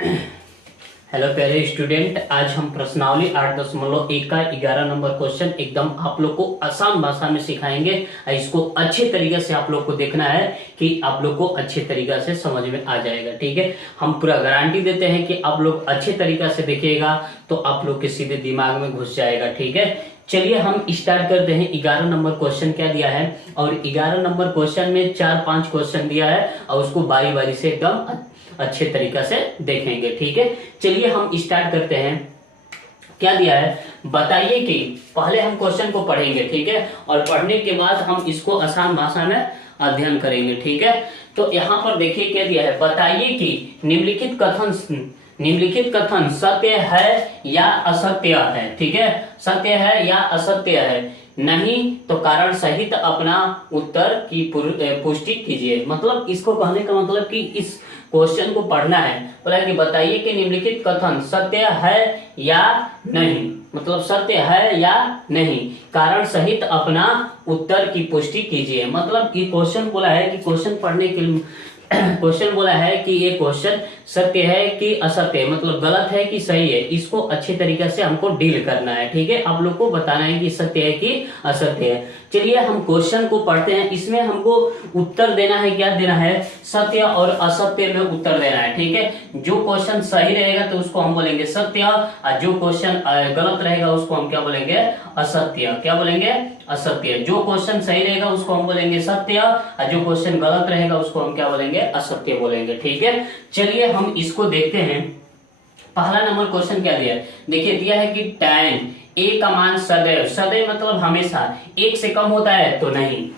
Hello प्यारे student, आज हम प्रश्नावली 8.1 का 11 नंबर क्वेश्चन एकदम आप लोग को आसान भाषा में सिखाएंगे। इसको अच्छे तरीके से आप लोग को देखना है कि आप लोग को अच्छे तरीके से समझ में आ जाएगा। ठीक है, हम पूरा गारंटी देते हैं कि आप लोग अच्छे तरीके से देखिएगा तो आप लोग के सीधे दिमाग में घुस जाएगा। ठीक है, चलिए हम स्टार्ट करते हैं। 11 नंबर क्वेश्चन क्या दिया है, और 11 नंबर क्वेश्चन में 4-5 क्वेश्चन दिया है और उसको बारी बारी से एकदम अच्छे तरीके से देखेंगे। ठीक है, चलिए हम स्टार्ट करते हैं। क्या दिया है, बताइए कि पहले हम क्वेश्चन को पढ़ेंगे। ठीक है, और पढ़ने के बाद हम इसको आसान भाषा में अध्ययन करेंगे। ठीक है, तो यहाँ पर देखिए क्या दिया है, बताइए कि निम्नलिखित कथन सत्य है या असत्य है। ठीक है, सत्य है या असत्य है, नहीं तो कारण सहित अपना उत्तर की पुष्टि कीजिए। मतलब इसको कहने का मतलब कि इस क्वेश्चन को पढ़ना है, बोला कि बताइए कि निम्नलिखित कथन सत्य है या नहीं, मतलब सत्य है या नहीं, कारण सहित अपना उत्तर की पुष्टि कीजिए। मतलब ये क्वेश्चन बोला है कि क्वेश्चन पढ़ने के लिए क्वेश्चन बोला है कि ये क्वेश्चन सत्य है कि असत्य है, मतलब गलत है कि सही है, इसको अच्छे तरीके से हमको डील करना है। ठीक है, आप लोग को बताना है कि सत्य है कि असत्य है। चलिए हम क्वेश्चन को पढ़ते हैं। इसमें हमको उत्तर देना है, क्या देना है, सत्य और असत्य में उत्तर देना है। ठीक है, जो क्वेश्चन सही रहेगा तो उसको हम बोलेंगे सत्य, और जो क्वेश्चन गलत रहेगा उसको हम क्या बोलेंगे, असत्य। क्या बोलेंगे, असत्य। जो क्वेश्चन सही रहेगा उसको हम बोलेंगे सत्य, और जो क्वेश्चन गलत रहेगा उसको हम क्या बोलेंगे, असत्य बोलेंगे। ठीक है, चलिए हम इसको देखते हैं। पहला नंबर क्वेश्चन क्या दिया है, देखिए दिया है कि tan a का मान सदैव, सदैव मतलब हमेशा 1 से कम होता है तो नहीं।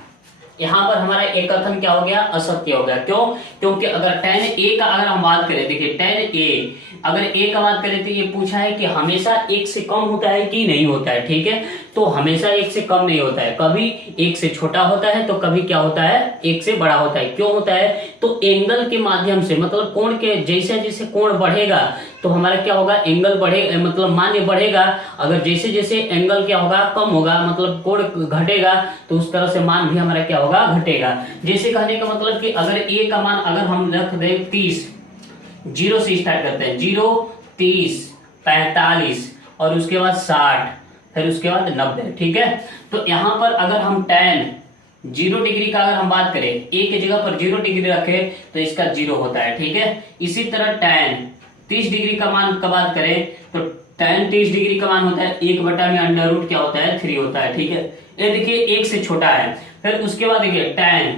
यहाँ पर हमारा एक कथन क्या हो गया, असत्य हो गया। क्यों, क्योंकि अगर tan a का अगर हम बात करें, देखिए tan a अगर a का बात करें तो ये पूछा है कि हमेशा 1 से कम होता है कि नहीं होता है। ठीक है, तो हमेशा 1 से कम नहीं होता है, कभी 1 से छोटा होता है तो कभी क्या होता है, 1 से बड़ा होता है। क्यों होता है, तो एंगल के माध्यम से, मतलब कोण के जैसे जैसे कोण बढ़ेगा तो हमारा क्या होगा, एंगल बढ़ेगा, मतलब मान बढ़ेगा। अगर जैसे जैसे एंगल क्या होगा, कम होगा, मतलब कोण घटेगा, तो उस तरह से मान भी हमारा क्या होगा, घटेगा। जैसे कहने का मतलब कि अगर a का मान अगर हम रख दें 30, 0 से स्टार्ट करते हैं, 0, 30, 45 और उसके बाद 60, फिर उसके बाद 90। ठीक है, तो यहाँ पर अगर हम tan 0 डिग्री का अगर हम बात करें, a की जगह पर 0 डिग्री रखें तो इसका 0 होता है। ठीक है, इसी तरह tan 30 डिग्री का मान का बात करें तो tan 30 डिग्री का मान होता है 1/√, क्या होता है, 3 होता है। ठीक है, ये देखिए 1 से छोटा है। फिर उसके बाद देखिए tan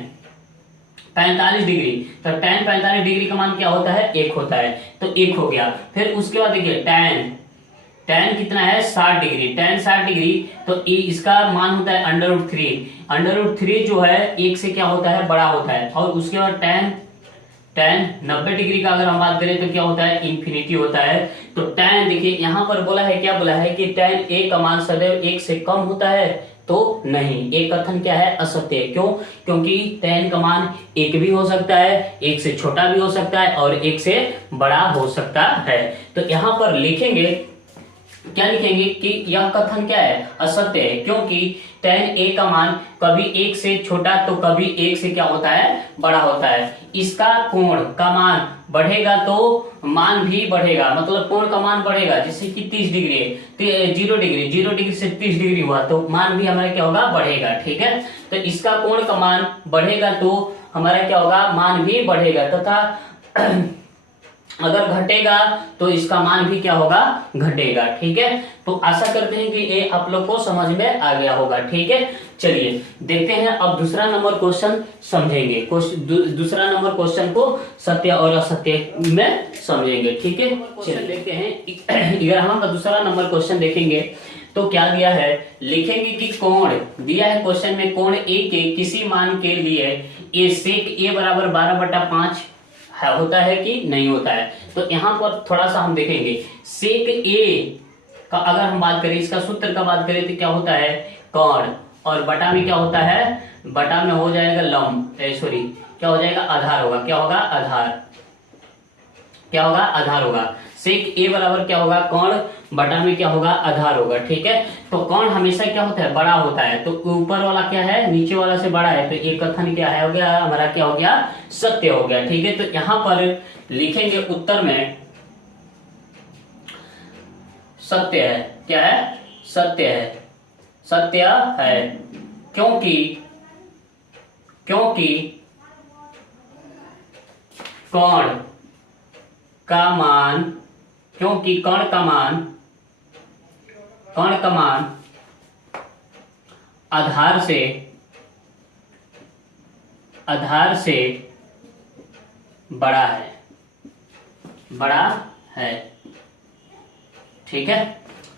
45 डिग्री, तो tan 45 डिग्री का मान क्या होता है, 1 होता है, तो 1 हो गया। फिर उसके बाद देखिए tan कितना है, 60 डिग्री, tan 60 डिग्री, तो इसका मान होता है √3 जो है 1 से क्या होता है, बड़ा होता है। और उसके बाद tan 90 डिग्री का अगर हम बात करें तो क्या होता है, इन्फिनिटी होता है। तो tan देखिए यहाँ पर बोला है, क्या बोला है कि tan a का मान सदैव 1 से कम होता है तो नहीं, एक कथन क्या है, असत्य है। क्यों, क्योंकि tan का मान 1 भी हो सकता है, 1 से छोटा भी हो सकता है और 1 से बड़ा हो सकता है। तो यहाँ पर लिखेंगे, क्या लिखेंगे कि यह कथन क्या है, असत्य है, क्योंकि tan a का मान कभी 1 से छोटा तो कभी 1 से क्या होता है, बड़ा होता है। इसका कोण का मान बढ़ेगा तो मान भी बढ़ेगा, मतलब कोण का मान बढ़ेगा। जैसे कि 30 डिग्री है, 0 डिग्री से 30 डिग्री हुआ तो मान भी हमारा क्या होगा, बढ़ेगा। ठीक है, तो इसका कोण का मान बढ़ेगा तो हमारा क्या होगा, मान भी बढ़ेगा, तथा अगर घटेगा तो इसका मान भी क्या होगा, घटेगा। ठीक है, तो आशा करते हैं कि ये आप लोग को समझ में आ गया होगा। ठीक है, चलिए देखते हैं अब दूसरा नंबर क्वेश्चन समझेंगे। दूसरा नंबर क्वेश्चन को सत्य और असत्य में समझेंगे। ठीक है, चलिए देखते हैं 11वां का दूसरा नंबर क्वेश्चन देखेंगे। तो क्या दिया है, लिखेंगे कि कोण दिया है क्वेश्चन में, कोण a के किसी मान के लिए a sec a बराबर 12/5 होता है कि नहीं होता है। तो यहाँ पर थोड़ा सा हम देखेंगे, सेक ए का अगर हम बात करें, इसका सूत्र का बात करें तो क्या होता है, कर्ण, और बटा में क्या होता है, बटा में हो जाएगा लंब, सॉरी क्या हो जाएगा, आधार होगा। क्या होगा, आधार, क्या होगा, आधार होगा। सेक ए बराबर क्या होगा, कर्ण, बटा में क्या होगा, आधार होगा। ठीक है, तो कर्ण हमेशा क्या होता है, बड़ा होता है, तो ऊपर वाला क्या है, नीचे वाला से बड़ा है, तो एक कथन क्या है, हो गया हमारा, क्या हो गया, सत्य हो गया। ठीक है, तो यहाँ पर लिखेंगे उत्तर में, सत्य है। क्या है? सत्य है। सत्य है क्योंकि क्योंकि कण का मान क्योंकि कण का मान आधार से बड़ा है। ठीक है,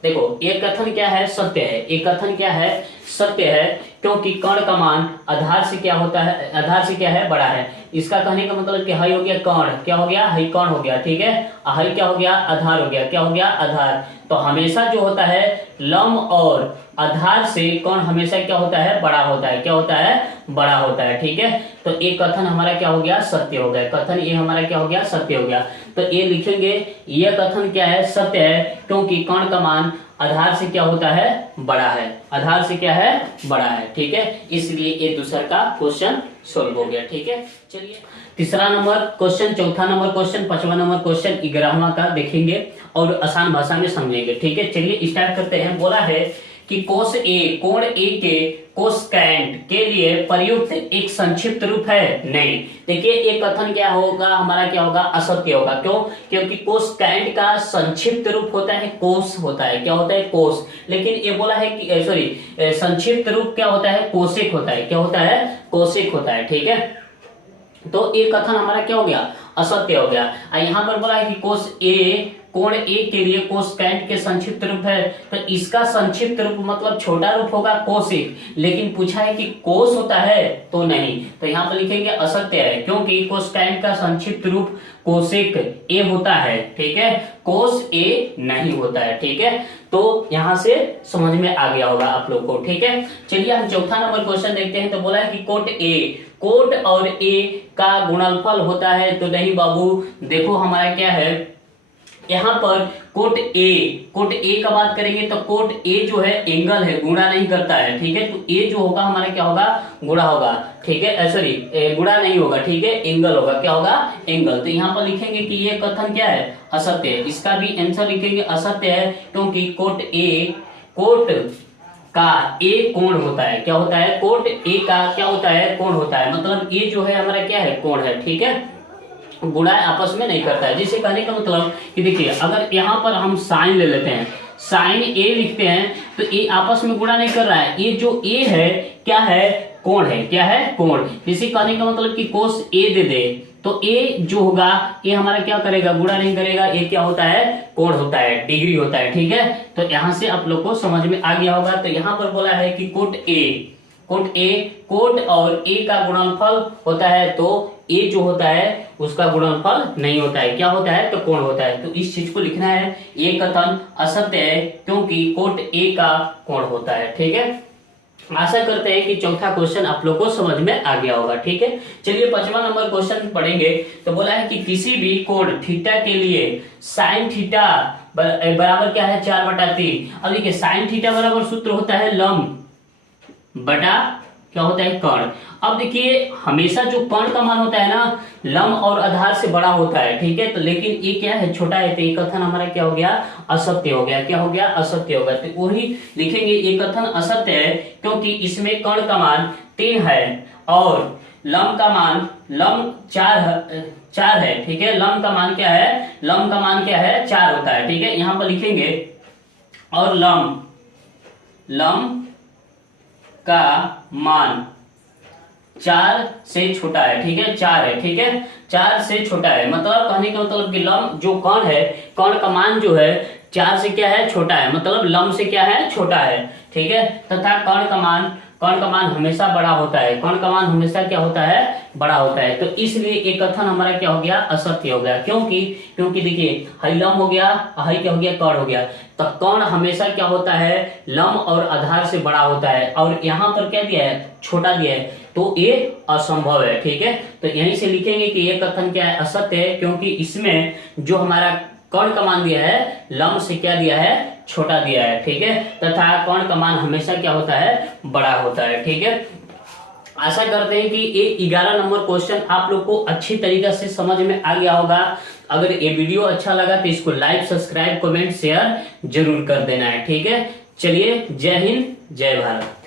देखो ये कथन क्या है? सत्य है। ये कथन क्या है? सत्य है क्योंकि कण का मान आधार से क्या होता है? आधार से क्या है? बड़ा है। इसका कहने का मतलब कि हई हो गया कण, क्या हो गया? हई कण हो गया। ठीक है, हई क्या हो गया? आधार हो गया। क्या हो गया? आधार। तो हमेशा जो होता है लंब और आधार से कण हमेशा क्या होता है? बड़ा होता है। क्या होता है? बड़ा होता है। ठीक है, तो ये कथन हमारा क्या हो गया? सत्य हो गया। कथन ये हमारा क्या हो गया? सत्य हो गया। तो ये लिखेंगे, ये कथन क्या है? सत्य है क्योंकि कण का मान आधार से क्या होता है? बड़ा है। आधार से क्या है? बड़ा है। ठीक है, इसलिए ये दूसरा का क्वेश्चन सोल्व हो गया। ठीक है, चलिए तीसरा नंबर क्वेश्चन, चौथा नंबर क्वेश्चन, पांचवा नंबर क्वेश्चन 11वां का देखेंगे और आसान भाषा में समझेंगे। ठीक है, चलिए स्टार्ट करते हैं। बोला है कि कोण ए के कोसेकेंट के लिए प्रयुक्त एक संक्षिप्त रूप है। नहीं, देखिए ये कथन क्या होगा? हमारा क्या होगा? असत्य होगा। क्यों? क्योंकि कोसेकेंट का संक्षिप्त रूप होता है कोस होता है। क्या होता है? कोस। लेकिन ये बोला है कि संक्षिप्त रूप क्या होता है? कोसेक होता है। क्या होता है? कोसेक होता है। ठीक है, तो ये कथन हमारा क्या हो गया? असत्य हो गया। यहाँ पर बोला है कि कोण ए के लिए कोसेकेंट के संक्षिप्त रूप है, तो इसका संक्षिप्त रूप मतलब छोटा रूप होगा कोसेक। लेकिन पूछा है कि कोस होता है तो नहीं, तो यहाँ पर लिखेंगे असत्य है क्योंकि कोसेकेंट का संक्षिप्त रूप कोसेक ए होता है। ठीक है, कोस ए नहीं होता है। ठीक है, तो यहाँ से समझ में आ गया होगा आप लोग को। ठीक है, चलिए हम चौथा नंबर क्वेश्चन देखते हैं। तो बोला है कि कोट और ए का गुणनफल होता है, तो नहीं बाबू, देखो हमारा क्या है यहाँ पर कोट ए का बात करेंगे तो कोट ए जो है एंगल है, गुणा नहीं करता है। ठीक है, तो ए जो होगा हमारा क्या होगा? गुणा होगा। ठीक है, सॉरी गुणा नहीं होगा। ठीक है, एंगल होगा। क्या होगा? एंगल। तो यहाँ पर लिखेंगे कि ये कथन क्या है? असत्य है। इसका भी आंसर लिखेंगे असत्य है क्योंकि कोट का ए कोण होता है। क्या होता है? कोट ए का क्या होता है? कोण होता है। मतलब ये जो है हमारा क्या है? कोण है। ठीक है, गुणा आपस में नहीं करता है। जिसे कहने का मतलब कि देखिए अगर यहाँ पर हम साइन ले लेते हैं, साइन ए लिखते हैं, तो ए आपस में गुणा नहीं कर रहा है। ये जो ए है क्या है? कोण है। क्या है? कोण। इसी कहने का मतलब कि कोस ए दे दे तो ए जो होगा ये हमारा क्या करेगा? गुणा नहीं करेगा। ये क्या होता है? कोण होता है, डिग्री होता है। ठीक है, तो यहाँ से आप लोग को समझ में आ गया होगा। तो यहाँ पर बोला है कि कोट और ए का गुणनफल होता है, तो ए जो होता है उसका गुणनफल नहीं होता है। क्या होता है? तो कोण होता है। तो इस चीज को लिखना है, ये कथन असत्य है क्योंकि कोट ए का कोण होता है। ठीक है, आशा करते हैं कि चौथा क्वेश्चन आप लोग को समझ में आ गया होगा। ठीक है, चलिए पांचवा नंबर क्वेश्चन पढ़ेंगे। तो बोला है कि किसी भी कोण थीटा के लिए साइन थीटा बराबर क्या है? 4/3। अब देखिए साइन थीटा बराबर सूत्र होता है लंब बटा क्या होता है? कर्ण। अब देखिए हमेशा जो कर्ण का मान होता है ना, लंब और आधार से बड़ा होता है। ठीक है, तो लेकिन ये क्या है? छोटा है। तो ये कथन हमारा क्या हो गया? असत्य हो गया। क्या हो गया? असत्य हो गया। तो वही लिखेंगे, ये कथन असत्य है क्योंकि इसमें कर्ण का मान 3 है और लंब का मान 4 है। ठीक है, लंब का मान क्या है? लंब का मान क्या है? 4 होता है। ठीक है, यहां पर लिखेंगे और लंब का मान 4 से छोटा है। ठीक है, 4 है। ठीक है, 4 से छोटा है। मतलब कहने का मतलब कि लंब जो कर्ण है, कर्ण का मान जो है 4 से क्या है? छोटा है। मतलब लंब से क्या है? छोटा है। ठीक है, तथा कर्ण का मान हमेशा बड़ा होता है। कर्ण का मान हमेशा क्या होता है? बड़ा होता है। तो इसलिए एक कथन हमारा क्या हो गया? असत्य हो गया। क्योंकि देखिए हई लंब हो गया, हई क्या हो गया? कर्ण हो गया। तो कर्ण हमेशा क्या होता है? लंब और आधार से बड़ा होता है और यहाँ पर क्या दिया है? छोटा दिया है, तो ये असंभव है। ठीक है, तो यहीं से लिखेंगे कि ये कथन क्या है? असत्य है क्योंकि इसमें जो हमारा कर्ण का मान दिया है लंब से क्या दिया है? छोटा दिया है। ठीक है, तथा कर्ण का मान हमेशा क्या होता है? बड़ा होता है। ठीक है, आशा करते हैं कि ये 11 नंबर क्वेश्चन आप लोग को अच्छी तरीके से समझ में आ गया होगा। अगर ये वीडियो अच्छा लगा तो इसको लाइक, सब्सक्राइब, कमेंट, शेयर जरूर कर देना है। ठीक है, चलिए, जय हिंद, जय भारत।